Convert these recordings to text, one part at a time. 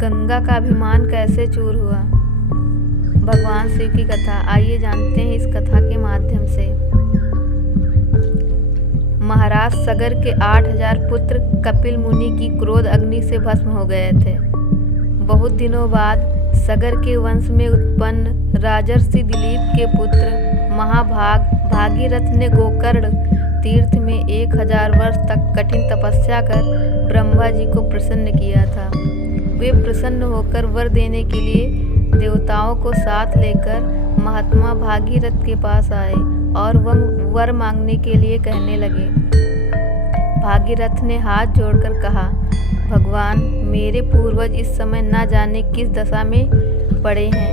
गंगा का अभिमान कैसे चूर हुआ। भगवान शिव की कथा, आइए जानते हैं इस कथा के माध्यम से। महाराज सगर के 8000 पुत्र कपिल मुनि की क्रोध अग्नि से भस्म हो गए थे। बहुत दिनों बाद सगर के वंश में उत्पन्न राजर्षि दिलीप के पुत्र महाभाग भागीरथ ने गोकर्ण तीर्थ में 1000 वर्ष तक कठिन तपस्या कर ब्रह्मा जी को प्रसन्न किया था। वे प्रसन्न होकर वर देने के लिए देवताओं को साथ लेकर महात्मा भागीरथ के पास आए और वह वर मांगने के लिए कहने लगे। भागीरथ ने हाथ जोड़कर कहा, भगवान, मेरे पूर्वज इस समय न जाने किस दशा में पड़े हैं,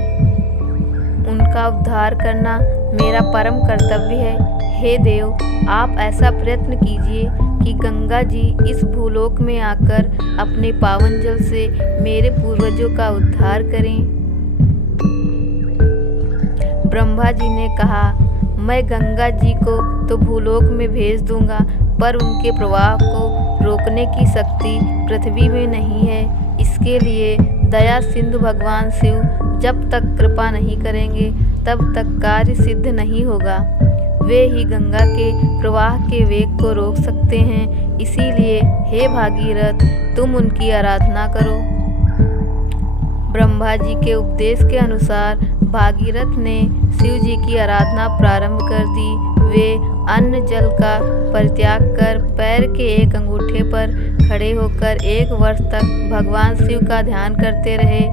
उनका उद्धार करना मेरा परम कर्तव्य है। हे देव, आप ऐसा प्रयत्न कीजिए कि गंगा जी इस भूलोक में आकर अपने पावन जल से मेरे पूर्वजों का उद्धार करें। ब्रह्मा जी ने कहा, मैं गंगा जी को तो भूलोक में भेज दूंगा, पर उनके प्रवाह को रोकने की शक्ति पृथ्वी में नहीं है। इसके लिए दया सिंधु भगवान शिव जब तक कृपा नहीं करेंगे तब तक कार्य सिद्ध नहीं होगा। वे ही गंगा के प्रवाह के वेग को रोक सकते हैं। इसीलिए हे भागीरथ, तुम उनकी आराधना करो। ब्रह्मा जी के उपदेश के अनुसार भागीरथ ने शिव जी की आराधना प्रारंभ कर दी। वे अन्न जल का परित्याग कर पैर के एक अंगूठे पर खड़े होकर 1 वर्ष तक भगवान शिव का ध्यान करते रहे।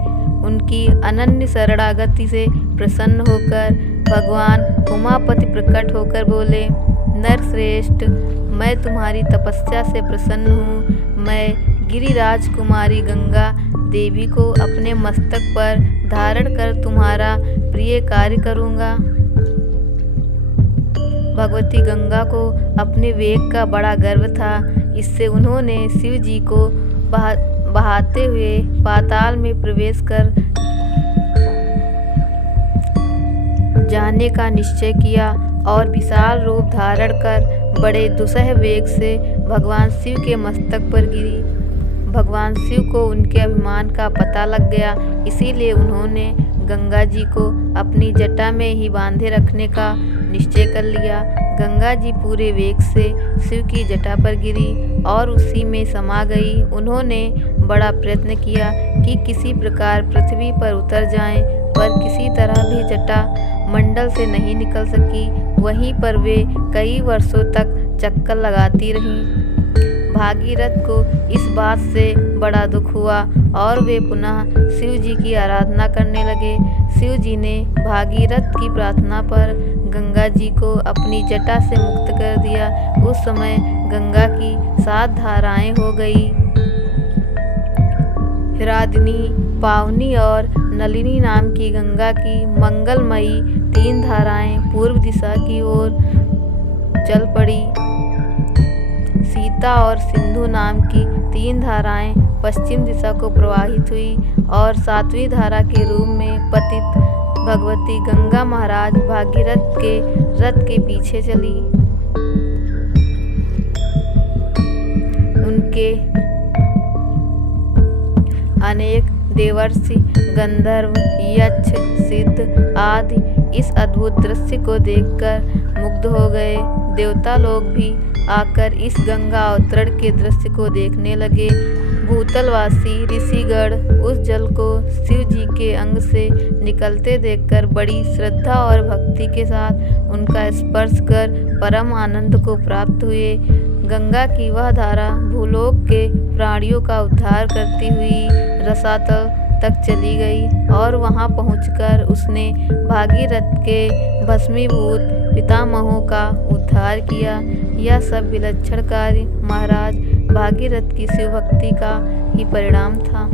उनकी अनन्य शरणागति से प्रसन्न होकर भगवान उमापति प्रकट होकर बोले, नरश्रेष्ठ, मैं तुम्हारी तपस्या से प्रसन्न हूँ। मैं गिरिराज कुमारी गंगा देवी को अपने मस्तक पर धारण कर तुम्हारा प्रिय कार्य करूँगा। भगवती गंगा को अपने वेग का बड़ा गर्व था। इससे उन्होंने शिव जी को बहाते हुए पाताल में प्रवेश कर जाने का निश्चय किया और विशाल रूप धारण कर बड़े दुसह वेग से भगवान शिव के मस्तक पर गिरी। भगवान शिव को उनके अभिमान का पता लग गया, इसीलिए उन्होंने गंगा जी को अपनी जटा में ही बांधे रखने का निश्चय कर लिया। गंगा जी पूरे वेग से शिव की जटा पर गिरी और उसी में समा गई। उन्होंने बड़ा प्रयत्न किया कि किसी प्रकार पृथ्वी पर उतर जाएं, पर किसी तरह भी जटा मंडल से नहीं निकल सकी। वहीं पर वे कई वर्षों तक चक्कर लगाती रहीं। भागीरथ को इस बात से बड़ा दुख हुआ और वे पुनः शिव जी की आराधना करने लगे। शिव जी ने भागीरथ की प्रार्थना पर गंगा जी को अपनी जटा से मुक्त कर दिया। उस समय गंगा की 7 धाराएं हो गई। हिरादिनी, पावनी और नलिनी नाम की गंगा की मंगलमयी 3 धाराएं पूर्व दिशा की ओर चल पड़ी। सीता और सिंधु नाम की 3 धाराएं पश्चिम दिशा को प्रवाहित हुई और 7वीं धारा के रूप में पतित भगवती गंगा महाराज भागीरथ के रथ के पीछे चली। उनके अनेक देवर्षि, गंधर्व, यक्ष, सिद्ध आदि इस अद्भुत दृश्य को देखकर मुग्ध हो गए। देवता लोग भी आकर इस गंगा अवतरण के दृश्य को देखने लगे। भूतलवासी ऋषिगण उस जल को शिव जी के अंग से निकलते देखकर बड़ी श्रद्धा और भक्ति के साथ उनका स्पर्श कर परम आनंद को प्राप्त हुए। गंगा की वह धारा भूलोक के प्राणियों का उद्धार करती हुई रसातल तक चली गई और वहां पहुंचकर उसने भागीरथ के भस्मीभूत पितामहों का उद्धार किया। यह सब विलक्षण कार्य महाराज भागीरथ की शिव भक्ति का ही परिणाम था।